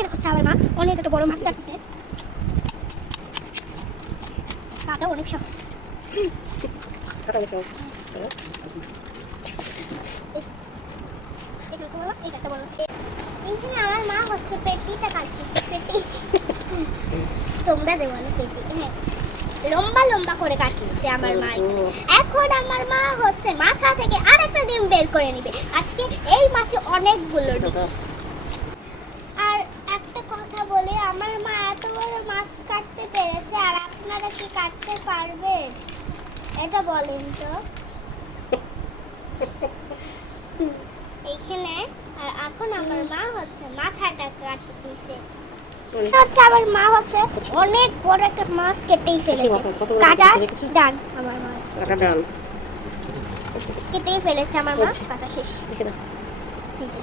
এখানে হচ্ছে আমার মা অনেক একটা বড় মাছ কাটছে, কাটা অনেক সহজ। এখানে আমার মা হচ্ছে পেটিটা কাটছে, পেটি তোমরা দেবো না পেটি, হ্যাঁ লম্বা লম্বা করে কাটছে আমার মা এখানে। এখন আমার মা হচ্ছে মাথা থেকে আরেকটা ডিম বের করে নিবে। আজকে এই মাছে অনেকগুলো ডিম। আর একটা কথা বলি, আমার মা এত বড় মাছ কাটতে পেরেছে, আর আপনারা কি কাটতে পারবেন এটা বলেন তো। এইখানে আর এখন আমার মা হচ্ছে মাথাটা কাটতেছে। হচ্ছে আমার মা হচ্ছে অনেক বড় একটা মাছ কেটেই ফেলেছে, কাটা ডান আমার মা কাটা ডাল কেটেই ফেলেছে আমার মা, আচ্ছা। কাটা শেষ। দেখে দাও। এই যে